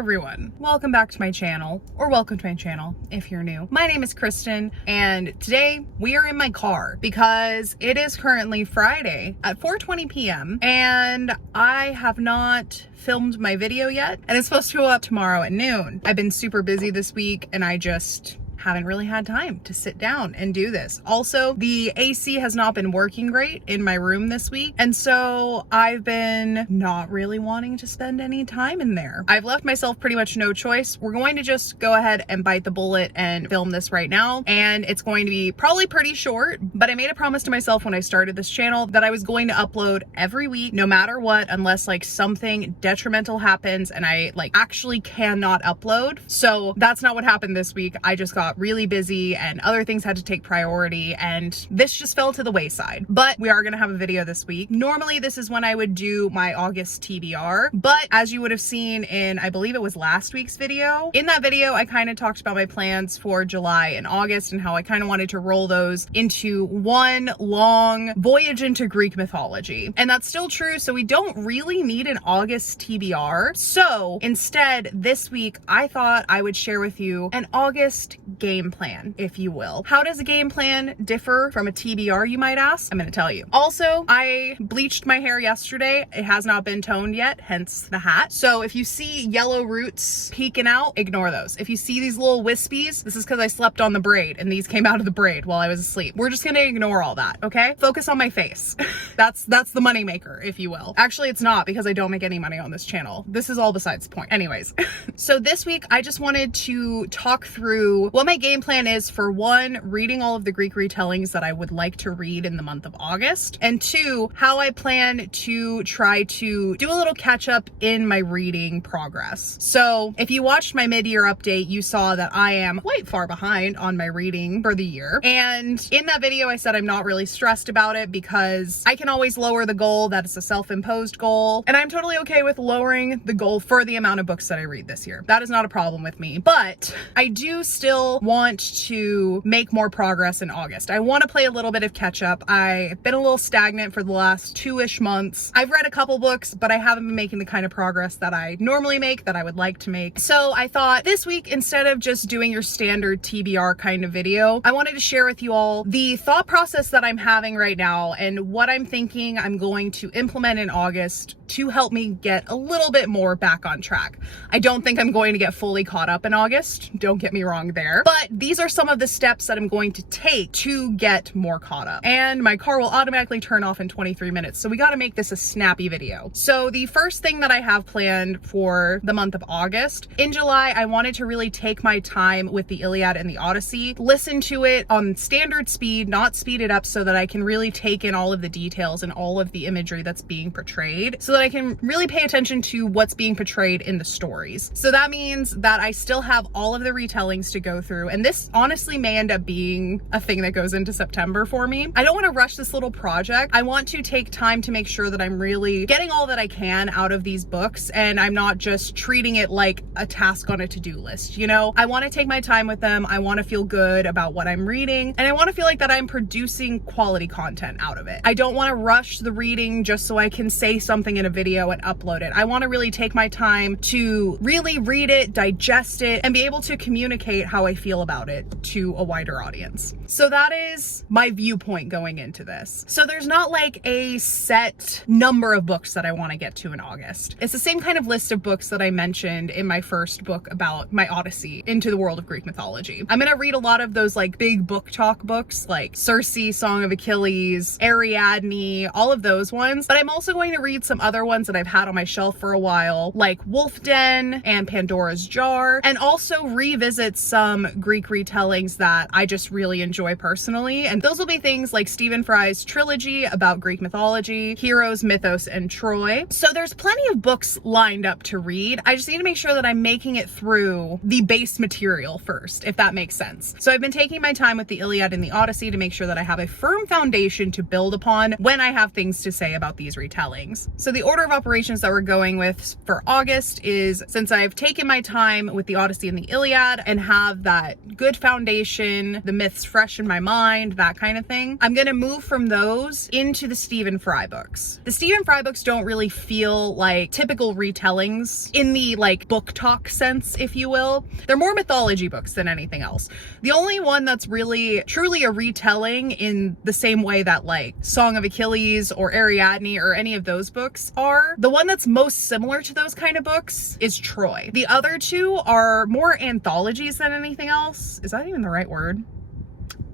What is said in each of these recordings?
everyone, welcome back to my channel, or welcome to my channel if you're new. My name is Kristen, and today we are in my car because it is currently Friday at 4:20 p.m. and I have not filmed my video yet, and it's supposed to go up tomorrow at noon. I've been super busy this week and I just haven't really had time to sit down and do this. Also, the AC has not been working great in my room this week, and so I've been not really wanting to spend any time in there. I've left myself pretty much no choice. We're going to just go ahead and bite the bullet and film this right now, and it's going to be probably pretty short, but I made a promise to myself when I started this channel that I was going to upload every week, no matter what, unless like something detrimental happens and I like actually cannot upload. So that's not what happened this week. I just got really busy and other things had to take priority, and this just fell to the wayside. But we are gonna have a video this week. Normally this is when I would do my August TBR, but as you would have seen in, I believe it was last week's video, in that video I kind of talked about my plans for July and August and how I kind of wanted to roll those into one long voyage into Greek mythology. And that's still true, so we don't really need an August TBR. So instead, this week I thought I would share with you an August game plan, if you will. How does a game plan differ from a TBR, you might ask? I'm gonna tell you. Also, I bleached my hair yesterday. It has not been toned yet, hence the hat. So if you see yellow roots peeking out, ignore those. If you see these little wispies, this is because I slept on the braid and these came out of the braid while I was asleep. We're just gonna ignore all that, okay? Focus on my face. That's the money maker, if you will. Actually, it's not, because I don't make any money on this channel. This is all besides the point. Anyways, so this week I just wanted to talk through what my game plan is for, one, reading all of the Greek retellings that I would like to read in the month of August, and two, how I plan to try to do a little catch up in my reading progress. So if you watched my mid-year update, you saw that I am quite far behind on my reading for the year. And in that video, I said I'm not really stressed about it because I can always lower the goal. That is a self-imposed goal. And I'm totally okay with lowering the goal for the amount of books that I read this year. That is not a problem with me, but I do still want to make more progress in August. I want to play a little bit of catch up. I've been a little stagnant for the last 2-ish months. I've read a couple books, but I haven't been making the kind of progress that I normally make, that I would like to make. So I thought this week, instead of just doing your standard TBR kind of video, I wanted to share with you all the thought process that I'm having right now and what I'm thinking I'm going to implement in August to help me get a little bit more back on track. I don't think I'm going to get fully caught up in August. Don't get me wrong there. But these are some of the steps that I'm going to take to get more caught up. And my car will automatically turn off in 23 minutes. So we got to make this a snappy video. So the first thing that I have planned for the month of August, in July, I wanted to really take my time with the Iliad and the Odyssey, listen to it on standard speed, not speed it up, so that I can really take in all of the details and all of the imagery that's being portrayed, so that I can really pay attention to what's being portrayed in the stories. So that means that I still have all of the retellings to go through, and this honestly may end up being a thing that goes into September for me. I don't want to rush this little project. I want to take time to make sure that I'm really getting all that I can out of these books, and I'm not just treating it like a task on a to-do list. You know, I want to take my time with them. I want to feel good about what I'm reading, and I want to feel like that I'm producing quality content out of it. I don't want to rush the reading just so I can say something in a video and upload it. I want to really take my time to really read it, digest it, and be able to communicate how I feel about it to a wider audience. So that is my viewpoint going into this. So there's not like a set number of books that I want to get to in August. It's the same kind of list of books that I mentioned in my first book about my Odyssey into the world of Greek mythology. I'm gonna read a lot of those like big book talk books like Circe, Song of Achilles, Ariadne, all of those ones. But I'm also going to read some other ones that I've had on my shelf for a while, like Wolf Den and Pandora's Jar, and also revisit some Greek retellings that I just really enjoy personally. And those will be things like Stephen Fry's trilogy about Greek mythology, Heroes, Mythos, and Troy. So there's plenty of books lined up to read. I just need to make sure that I'm making it through the base material first, if that makes sense. So I've been taking my time with the Iliad and the Odyssey to make sure that I have a firm foundation to build upon when I have things to say about these retellings. So the the order of operations that we're going with for August is, since I've taken my time with the Odyssey and the Iliad and have that good foundation, the myths fresh in my mind, that kind of thing, I'm gonna move from those into the Stephen Fry books. The Stephen Fry books don't really feel like typical retellings in the like book talk sense, if you will. They're more mythology books than anything else. The only one that's really truly a retelling in the same way that like Song of Achilles or Ariadne or any of those books are, the one that's most similar to those kind of books is Troy. The other two are more anthologies than anything else. Is that even the right word?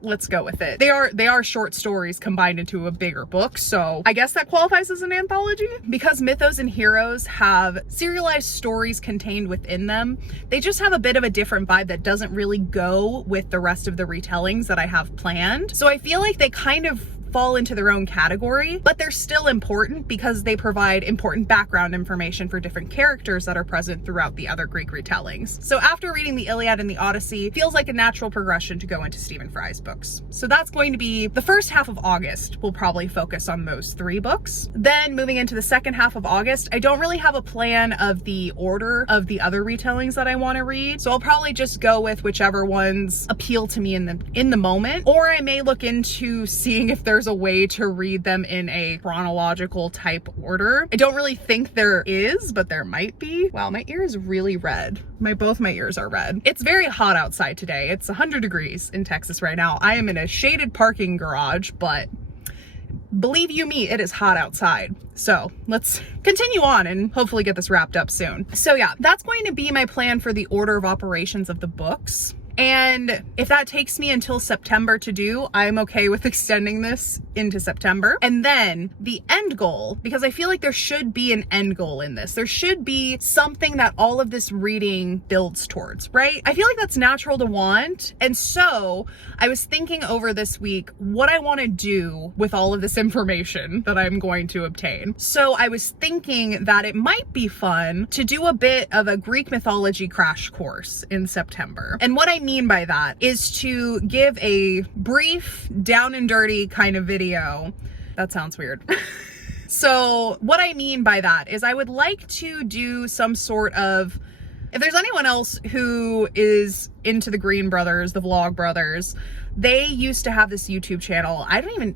Let's go with it. They are short stories combined into a bigger book, so I guess that qualifies as an anthology. Because Mythos and Heroes have serialized stories contained within them, they just have a bit of a different vibe that doesn't really go with the rest of the retellings that I have planned. So I feel like they kind of fall into their own category, but they're still important because they provide important background information for different characters that are present throughout the other Greek retellings. So after reading the Iliad and the Odyssey, feels like a natural progression to go into Stephen Fry's books. So that's going to be the first half of August. We'll probably focus on those 3 books. Then moving into the second half of August, I don't really have a plan of the order of the other retellings that I want to read. So I'll probably just go with whichever ones appeal to me in the moment, or I may look into seeing if there's a way to read them in a chronological type order. I don't really think there is, but there might be. Wow, my ear is really red. Both my ears are red. It's very hot outside today. It's 100 degrees in Texas right now. I am in a shaded parking garage, but believe you me, it is hot outside. So let's continue on and hopefully get this wrapped up soon. So yeah, that's going to be my plan for the order of operations of the books. And if that takes me until September to do, I'm okay with extending this into September. And then the end goal, because I feel like there should be an end goal in this. There should be something that all of this reading builds towards, right? I feel like that's natural to want. And so I was thinking over this week what I want to do with all of this information that I'm going to obtain. So I was thinking that it might be fun to do a bit of a Greek mythology crash course in September. And what I mean by that is to give a brief, down and dirty kind of video. That sounds weird. So what I mean by that is I would like to do some sort of, if there's anyone else who is into the Green Brothers, the Vlog Brothers, they used to have this YouTube channel.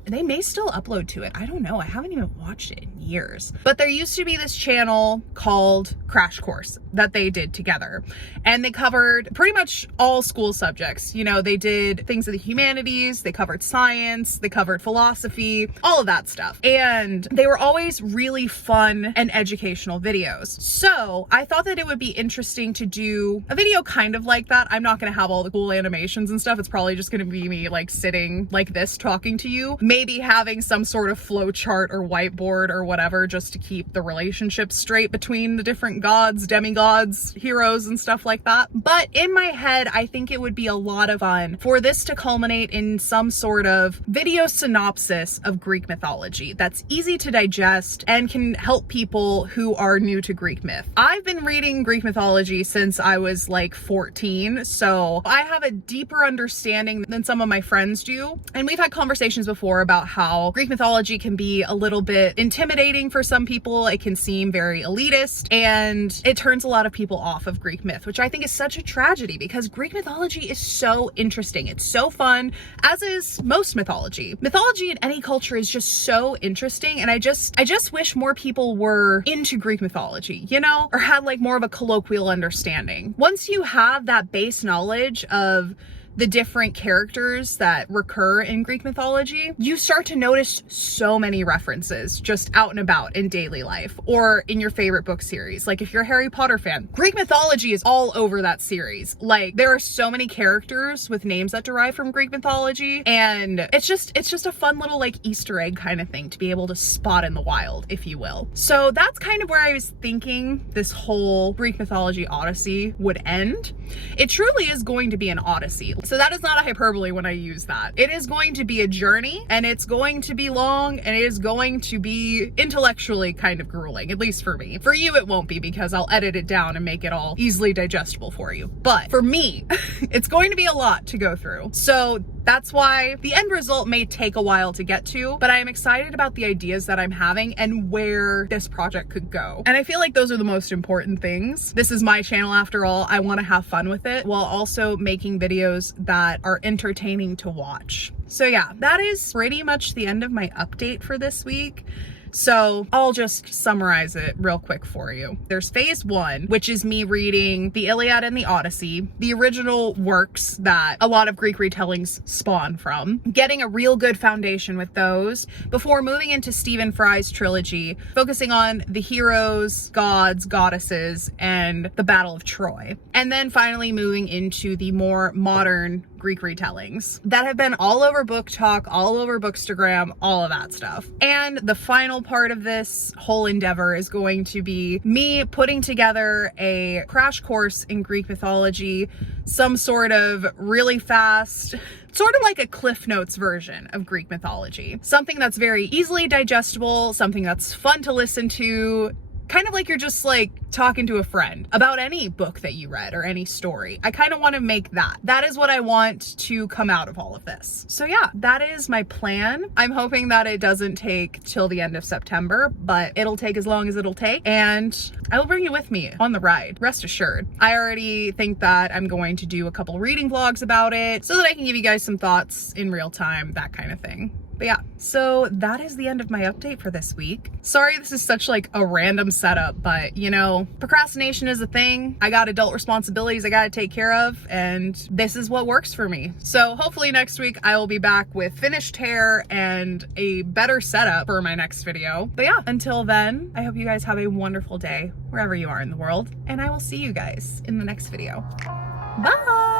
They may still upload to it. I don't know. I haven't even watched it in years. But there used to be this channel called Crash Course that they did together. And they covered pretty much all school subjects. You know, they did things of the humanities, they covered science, they covered philosophy, all of that stuff. And they were always really fun and educational videos. So I thought that it would be interesting to do a video kind of like that. I'm not going to have all the cool animations and stuff. It's probably just going to be me like sitting like this talking to you, maybe having some sort of flow chart or whiteboard or whatever just to keep the relationship straight between the different gods, demigods, heroes and stuff like that. But in my head, I think it would be a lot of fun for this to culminate in some sort of video synopsis of Greek mythology that's easy to digest and can help people who are new to Greek myth. I've been reading Greek mythology since I was like 14, so I have a deeper understanding than some of my friends do. And we've had conversations before about how Greek mythology can be a little bit intimidating for some people. It can seem very elitist and it turns a lot of people off of Greek myth, which I think is such a tragedy because Greek mythology is so interesting. It's so fun, as is most mythology. Mythology in any culture is just so interesting. And I just wish more people were into Greek mythology, you know, or had like more of a colloquial understanding. Once you have that base knowledge of the different characters that recur in Greek mythology, you start to notice so many references just out and about in daily life or in your favorite book series. Like if you're a Harry Potter fan, Greek mythology is all over that series. Like there are so many characters with names that derive from Greek mythology, and it's just a fun little like Easter egg kind of thing to be able to spot in the wild, if you will. So that's kind of where I was thinking this whole Greek mythology Odyssey would end. It truly is going to be an Odyssey. So that is not a hyperbole when I use that. It is going to be a journey, and it's going to be long, and it is going to be intellectually kind of grueling, at least for me. For you, it won't be, because I'll edit it down and make it all easily digestible for you. But for me, it's going to be a lot to go through. So that's why the end result may take a while to get to, but I am excited about the ideas that I'm having and where this project could go. And I feel like those are the most important things. This is my channel after all. I want to have fun with it while also making videos that are entertaining to watch. So yeah, that is pretty much the end of my update for this week. So I'll just summarize it real quick for you. There's phase 1, which is me reading the Iliad and the Odyssey, the original works that a lot of Greek retellings spawn from, getting a real good foundation with those before moving into Stephen Fry's trilogy, focusing on the heroes, gods, goddesses, and the Battle of Troy. And then finally moving into the more modern Greek retellings that have been all over Book Talk, all over Bookstagram, all of that stuff. And the final part of this whole endeavor is going to be me putting together a crash course in Greek mythology, some sort of really fast, sort of like a Cliff Notes version of Greek mythology. Something that's very easily digestible, something that's fun to listen to, kind of like you're just like talking to a friend about any book that you read or any story. I kind of want to make that. That is what I want to come out of all of this. So yeah, that is my plan. I'm hoping that it doesn't take till the end of September, but it'll take as long as it'll take, and I will bring you with me on the ride, rest assured. I already think that I'm going to do a couple reading vlogs about it so that I can give you guys some thoughts in real time, that kind of thing. But yeah, so that is the end of my update for this week. Sorry this is such like a random setup, but you know, procrastination is a thing. I got adult responsibilities I gotta take care of, and this is what works for me. So hopefully next week I will be back with finished hair and a better setup for my next video. But yeah, until then, I hope you guys have a wonderful day wherever you are in the world, and I will see you guys in the next video. Bye!